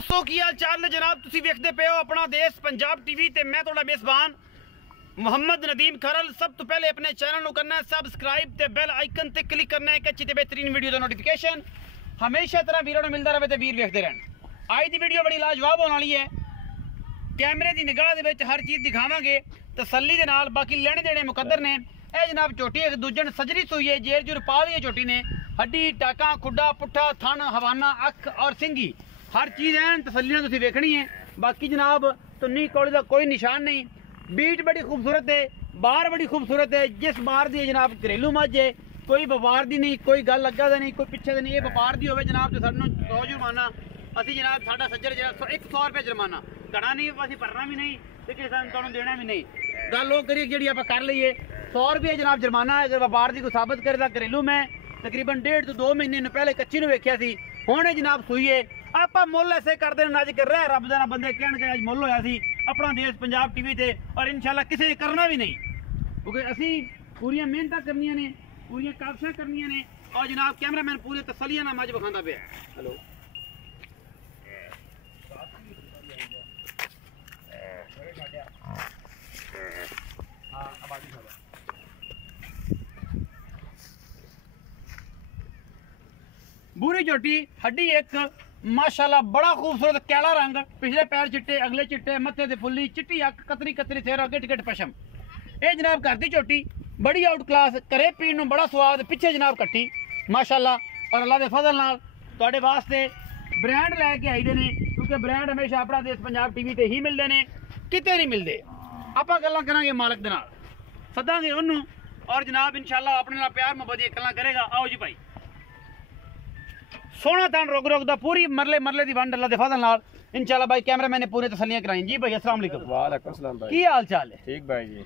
दोस्तों की हाल चाल ने जनाब तुसी वेखदे पे हो अपना देश पंजाब टीवी ते मैं थोड़ा मेजबान मोहम्मद नदीम खरल। सब तो पहले अपने चैनल को करना है सबसक्राइब ते बेल आइकन ते क्लिक करना है कि अच्छी ते बेहतरीन वीडियो का नोटिफिकेशन हमेशा तरह वीरों को मिलता रहे तो वीर वेखते रहन। आज की वीडियो बड़ी लाजवाब होने वाली है। कैमरे की निगाह दे विच हर चीज़ दिखावांगे तसल्ली दे नाल। बाकी लेने देने मुकद्दर ने। यह जनाब झोटी एक दूजे ने सजरी सुई है, जेर जुर पा ली है झोटी ने। हड्डी टाका खुडा पुट्ठा थन हवाना अख और सिंगी हर चीज़ है तसल्ली ने तुसीं वेखनी है। बाकी जनाब तुन्नी कौड़ी का कोई निशान नहीं। बीट बड़ी खूबसूरत है, बार बड़ी खूबसूरत है। जिस बार दी जनाब घरेलू मझ है, कोई व्यापार दी नहीं, कोई गल लगा दा नहीं, कोई पिछे दी नहीं। ये व्यापार दी होवे जनाब तो सानू 100 जुर्माना। असी जनाब साडा सज्जर जो 100 रुपये जुर्माना घना नहीं, असीं भरना भी नहीं ते किसी तुहानू देना भी नहीं। गल लोग करिए जी आप कर लीए 100 रुपये जनाब जुर्माना है। अगर व्यापार की कोई साबित करे घरेलू मैं तकरीबन 1.5 to 2 महीने पहले कच्ची वेख्या सी। हुण जनाब सुई है। आप मुल ऐसे करते अज कर रहा रब का बंदे कहन अज मुल होया सी अपना देश पंजाब टीवी ते और इंशाल्लाह किसी ने करना भी नहीं, क्योंकि असी पूरी मेहनत करनिया ने, पूरी काबशा करनिया ने। और जनाब कैमरामैन पूरी तसलिया नाल मज विखांदा पे। हेलो बूरी झोटी हड्डी एक माशाल्लाह बड़ा खूबसूरत कैला रंग, पिछले पैर चिट्टे अगले चिट्टे, मत्थे ते फुल्ली चिट्टी अख कतरी कतरी सेरा गिट गिट पशम। ये जनाब घर दी झोटी बड़ी आउट क्लास करे पीण नूं बड़ा स्वाद। पिछे जनाब कट्टी माशाल्लाह और अल्लाह दे फजल नाल तुहाडे वास्ते ब्रांड लैके आई दे ने, क्योंकि ब्रांड हमेशा अपना देश पंजाब टीवी ते ही मिलते हैं, किते नहीं मिलते। आपां गल्लां करांगे मालक दे नाल, सदांगे उन्नू और जनाब इंशाल्लाह अपने नाल प्यार मुहब्बत दी गल्लां करेगा। आओ जी भाई सोना तन रुक रुक दा पूरी मरले मरले दी वंड अल्लाह दे फजल नाल इंशाल्लाह। भाई कैमरा मैंने पूरी तसल्लियां कराई। जी भाई अस्सलाम वालेकुम। वालेकुम सलाम भाई, की हाल चाल है? ठीक भाई जी।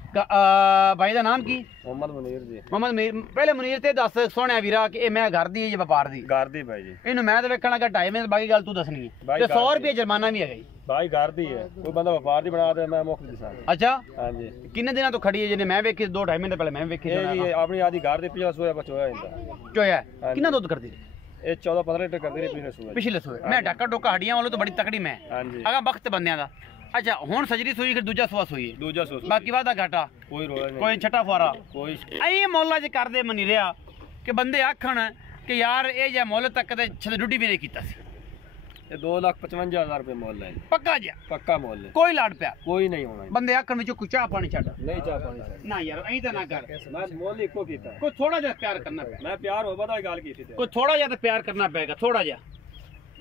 भाई दा नाम की? मोहम्मद मुनीर जी। मोहम्मद मुनीर। पहले मुनीर ते दस सोहणिया वीरा कि मैं घर दी या व्यापार दी? घर दी भाई जी। इन्हू मैं तो वेखण लगा 2.5 महीने, बाकी गल तू दसनी है। ते 100 रुपये जुर्माना भी है गई भाई, घर दी है। कोई बंदा व्यापार दी बना दे मैं मुफ्त दी सा। अच्छा हां जी। किन्ने दिनों तो खड़ी है जिन्हें मैं वेखी 2-2.5 महीने पहले मैं वेखी ये अपनी आधी घर दी पिछला सोया बचोया इंदा चोया किन्ना दुध करदी? ये 14-15 लीटर करदी रही पिछले सोया। पिछले सोए मैं ढक्का डोका हड्डियां वालों तो बड़ी तकड़ी मैं। हां जी। अगा वक्त बंदियां दा। अच्छा हुन सजरी सुई फिर दूजा सुआ सुई है, दूजा सो बाकी वादा घाटा कोई रोला नहीं, कोई छठा फुआरा कोई ऐ मोला च करदे मनी रिया कि बंदे आखण कि यार ए जे मुल तक ते छद डुडी भी नहीं कीता सी। ये 2,55,000 रुपए मोल है। पक्का जा पक्का मोल है, कोई लाड प्यार कोई नहीं होना। बंदे आखण विचों कुछ चाह पानी छड़ नहीं चाह पानी ना यार ऐ ना कर। मैं मोल इको कीता, कोई थोड़ा जा प्यार करना पे। मैं प्यार हो बता गल कीती ते कोई थोड़ा जा तो प्यार करना पेगा, थोड़ा जा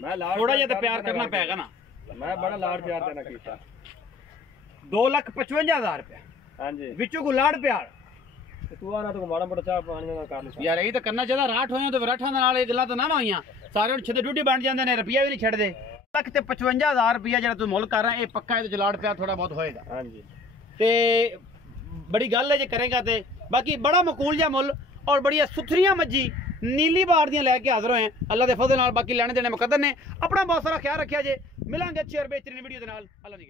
मैं लाड थोड़ा जा तो प्यार करना पेगा ना। मैं बड़ा लाड प्यार देना कीता। 2,55,000 रुपया हां जी। विचों को लाड प्यार तू आना तो माड़ा मोटा चाह पानी का कर ले यार। यही तो करना चाहिए। राठ होया तो राठा नाल ये गल्लां तो ना होईयां। सारे छदे डूडी बन जांदे ने, रुपया भी नहीं छड़दे। तक ते 55,000 रुपया जेड़ा तू मुल कर रहा है ये पक्का है, तो लाड प्यार थोड़ा बहुत होएगा। हां जी। ते बड़ी गल है जे करेगा ते बाकी बड़ा मकूल जा मुल और बढ़िया सुथरियां मज्जी नीली बार दियां लैके हाजिर होए अल्लाह दे फजल नाल। बाकी लेने देने मुकद्दर ने। अपना बहुत सारा ख्याल रखिया जे। मिलांगे अच्छी और बेहतरीन वीडियो दे नाल। अल्लाह दी